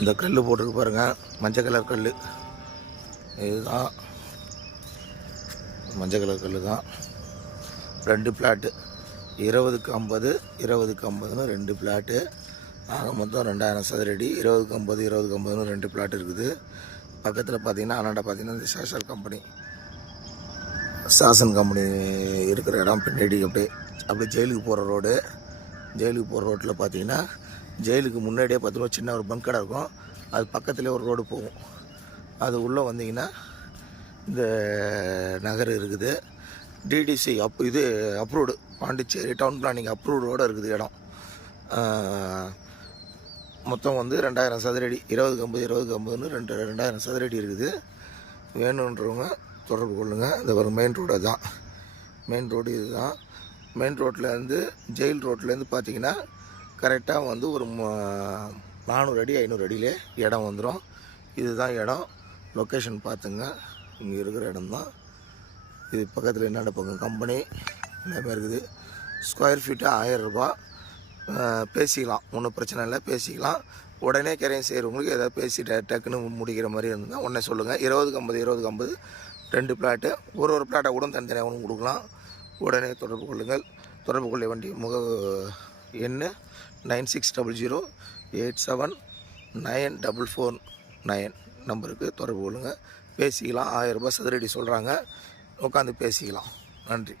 இந்த கல் போட்டிருக்கு பாருங்கள் மஞ்சள் கலர் கல் இதுதான். மஞ்சள் கலர் கல் தான் ரெண்டு பிளாட்டு இருபதுக்கு ஐம்பது இருபதுக்கு ஐம்பதுன்னு ரெண்டு பிளாட்டு ஆக மொத்தம் ரெண்டாயிரம் சதுரடி. இருபதுக்கு ஐம்பது இருபதுக்கு ஐம்பதுன்னு ரெண்டு பிளாட் இருக்குது. பக்கத்தில் பார்த்தீங்கன்னா அண்ணாண்ட பார்த்தீங்கன்னா இந்த சேஷல் கம்பெனி சாசன் கம்பெனி இருக்கிற இடம் பின்னாடி அப்படியே. அப்படியே ஜெயிலுக்கு போகிற ரோடு ஜெயிலுக்கு போகிற ரோட்டில் பார்த்தீங்கன்னா ஜெயிலுக்கு முன்னாடியே பார்த்தீங்கன்னா சின்ன ஒரு பங்க் கடை இருக்கும். அது பக்கத்துலேயே ஒரு ரோடு போகும். அது உள்ளே வந்தீங்கன்னா இந்த நகர் இருக்குது. டிடிசி அப் இது அப்ரூவ்டு பாண்டிச்சேரி டவுன் பிளானிங் அப்ரூவ்டோடு இருக்குது இடம். மொத்தம் வந்து ரெண்டாயிரம் சதுரடி இருபதுக்கு ஐம்பது இருபதுக்கு ஐம்பதுன்னு ரெண்டு ரெண்டாயிரம் சதுரடி இருக்குது. வேணுன்றவங்க தொடர்பு கொள்ளுங்கள் இந்த ஒரு மெயின் ரோடு தான் மெயின் ரோடு இதுதான். மெயின் ரோட்லேருந்து ஜெயில் ரோட்லேருந்து பார்த்தீங்கன்னா கரெக்டாக வந்து ஒரு நானூறு அடி ஐநூறு அடியிலே இடம் வந்துடும் இதுதான் இடம். லொக்கேஷன் பார்த்துங்க இங்கே இருக்கிற இடம்தான். இது பக்கத்தில் என்னென்ன பக்கம் கம்பெனி எல்லாமே இருக்குது? ஸ்கொயர் ஃபீட்டு ஆயிரம் பேசிக்கலாம். ஒன்றும் பிரச்சனை இல்லை. பேசிக்கலாம். உடனே கரையும் செய்கிறவங்களுக்கு ஏதாவது பேசி டக்குன்னு முடிக்கிற மாதிரி இருந்தால் உடனே சொல்லுங்கள் இருபதுக்கு ஐம்பது இருபதுக்கு ஐம்பது. ரெண்டு பிளாட்டு ஒரு ஒரு பிளாட்டை கூட தனித்தனியாகவும் கொடுக்கலாம். உடனே தொடர்பு கொள்ளுங்கள். தொடர்பு கொள்ள வேண்டிய முக எண்ணு nine six double zero eight seven nine double four nine நம்பருக்கு தொடர்பு கொள்ளுங்கள் பேசிக்கலாம். ஆயிரம் ரூபாய் சதுரடி சொல்கிறாங்க உட்காந்து பேசிக்கலாம். நன்றி.